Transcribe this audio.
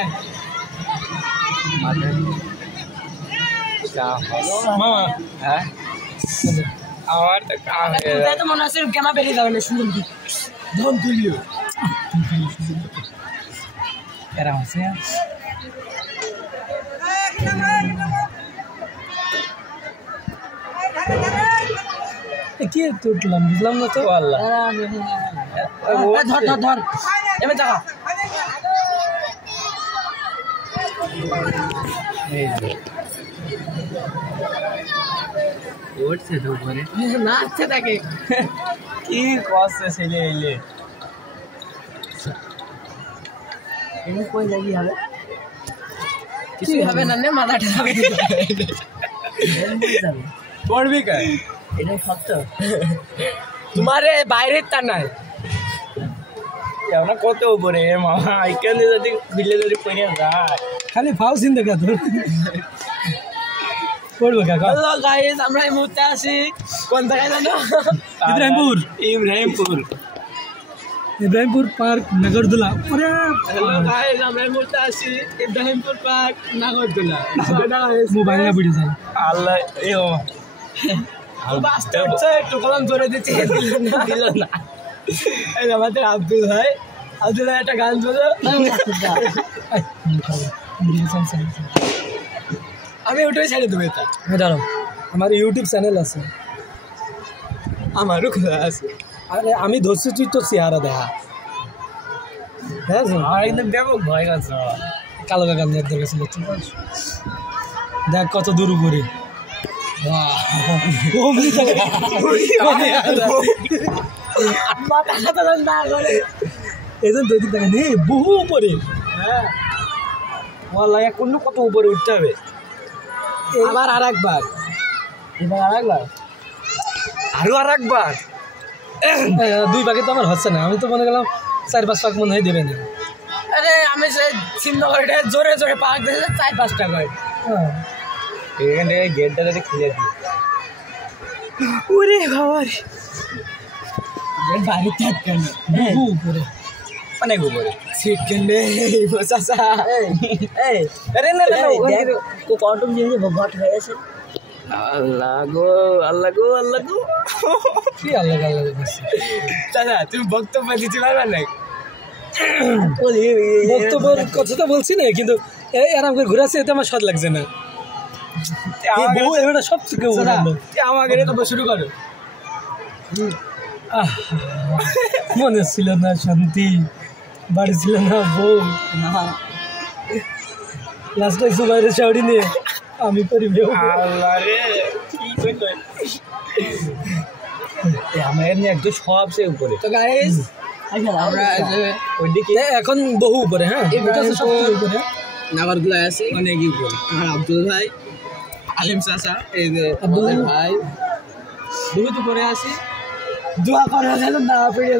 নাই মামা হ্যাঁ আমার তো কাম তো মনে আছে কেমন বেরিয়ে যাবে না সুন্দর ধন তুলিও এরা আছে কি তুললাম বুঝলাম না তো আল্লাহ ধর ধর ধর এমন টাকা উঠছে তো উপরে নাচছে তাকে কি কষ্ট ছেলে এলে এমনি কই লাগি হবে কিছু হবে না নে মাথাটা পড়বি কা এটা সত্য তোমারে বাইরের তা নাই আমরা কত উপরে মামা এখানে যদি বিলে যদি পড়ে যায় খালি ফাউসিন দেখা তোর পড়বো কাকা হ্যালো গাইস আমরা এই মুহূর্তে আছি কোন জায়গায় জানো ইব্রাহিমপুর পার্ক নাগরদোলা হ্যালো গাইস আমরা এই মুহূর্তে আছি ইব্রাহিমপুর পার্ক নাগরদোলা মোবাইল না ভিডিও চাই আল্লাহ এই ও বাস্তব একটু কলম ধরে দিচ্ছে দিল না এই আমাদের আব্দুল ভাই একটা গান বলো আমি ওটাই ছেড়ে দেবো এটা দাঁড়ো আমার ইউটিউব চ্যানেল আছে আমারও খোলা আছে আরে আমি ধরছি তুই তো চেহারা দেখা একদম দেবো ভয় গেছে কালো কাকা নেট গেছে দেখ কত দূর উপরে বহু উপরে হ্যাঁ কোন কত উপরে উঠতে হবে আবার আর একবার এবার আর একবার দুই পাখি তো আমার হচ্ছে না আমি তো মনে করলাম 4-5 পাক মনে হয় দেবে না আরে আমি সিমনগরে জোরে জোরে পাক দিয়েছে 4-5 টাকা হ্যাঁ এখান থেকে গেটটা যদি খুলে দিই ওরে বাবা বাড়ি থাকবে না বহু উপরে অনেক উপরে সিট কেন্দ্রে বসাসা আরে না কটম জিনিস ভট হয়ে আছে আল্লাহ গো কি আল্লাহ দাদা তুমি বক্তব্য দিতে পারবে না বক্তব্যের কথা তো বলছি না কিন্তু আরাম করে ঘুরাচ্ছে এতে আমার স্বাদ লাগছে না সব থেকে আমাকে তো শুরু করো মনে ছিল না শান্তি বাড়ি ছিল না বউ লাস্টে সুবাইরে শাড়ি নিয়ে আমি করি আমার এমনি একদম সবচেয়ে উপরে তো গাইস আমরা এখন বহু উপরে হ্যাঁ সবচেয়ে উপরে নাগরদোলা আছে অনেক উপরে আর আব্দুল ভাই আলিম চাচা এই যে আব্দুল ভাই বহুত উপরে আছি দোয়া করা যেন না পেরে